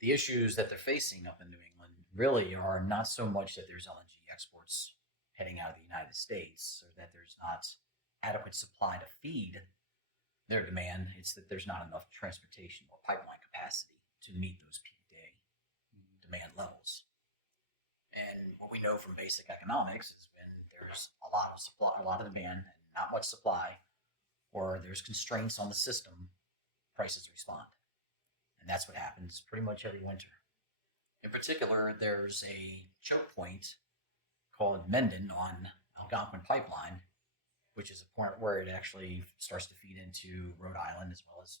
The issues that they're facing up in New England really are not so much that there's LNG exports heading out of the United States or that there's not adequate supply to feed their demand. It's that there's not enough transportation or pipeline capacity to meet those peak day demand levels. And what we know from basic economics is when there's a lot of supply, a lot of demand, and not much supply, or there's constraints on the system, prices respond. And that's what happens pretty much every winter. In particular, there's a choke point called Mendon on Algonquin Pipeline, which is a point where it actually starts to feed into Rhode Island as well as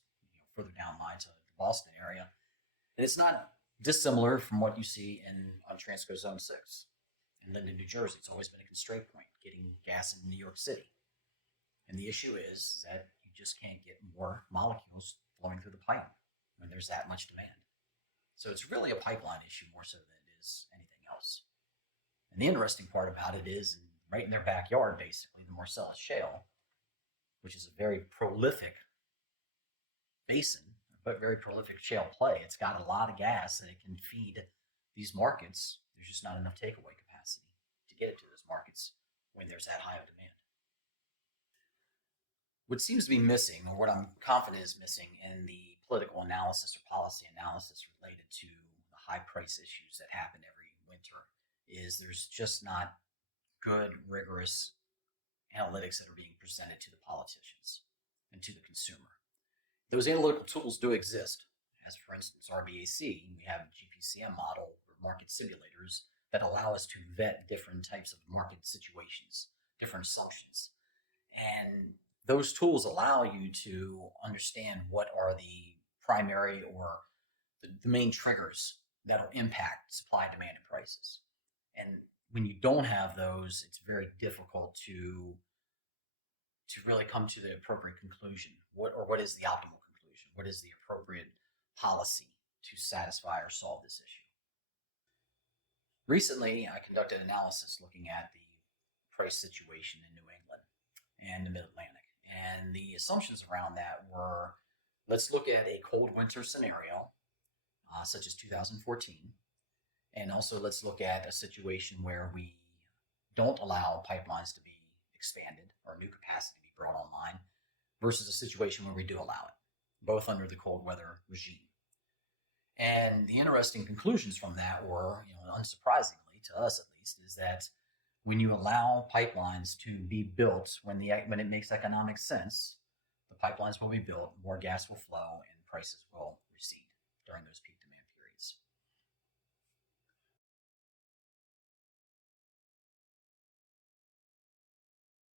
further down the line to the Boston area. And it's not dissimilar from what you see on Transco Zone 6 in Linden, New Jersey. It's always been a constraint point, getting gas in New York City. And the issue is that you just can't get more molecules flowing through the pipe when there's that much demand. So it's really a pipeline issue more so than it is anything else. And the interesting part about it is, right in their backyard, basically, the Marcellus Shale, which is a very prolific basin, but very prolific shale play. It's got a lot of gas that it can feed these markets. There's just not enough takeaway capacity to get it to those markets when there's that high of demand. What seems to be missing, or what I'm confident is missing in the political analysis or policy analysis related to the high price issues that happen every winter, is there's just not good, rigorous analytics that are being presented to the politicians and to the consumer. Those analytical tools do exist, as for instance, RBAC. We have a GPCM model or market simulators that allow us to vet different types of market situations, different assumptions. And those tools allow you to understand what are the primary or the main triggers that will impact supply, demand, and prices. And when you don't have those, it's very difficult to really come to the appropriate conclusion. What is the optimal conclusion? What is the appropriate policy to satisfy or solve this issue? Recently, I conducted analysis looking at the price situation in New England and the Mid-Atlantic. And the assumptions around that were, let's look at a cold winter scenario, such as 2014. And also let's look at a situation where we don't allow pipelines to be expanded or new capacity to be brought online versus a situation where we do allow it, both under the cold weather regime. And the interesting conclusions from that were, unsurprisingly to us at least, is that when you allow pipelines to be built when it makes economic sense, the pipelines will be built, more gas will flow, and prices will recede.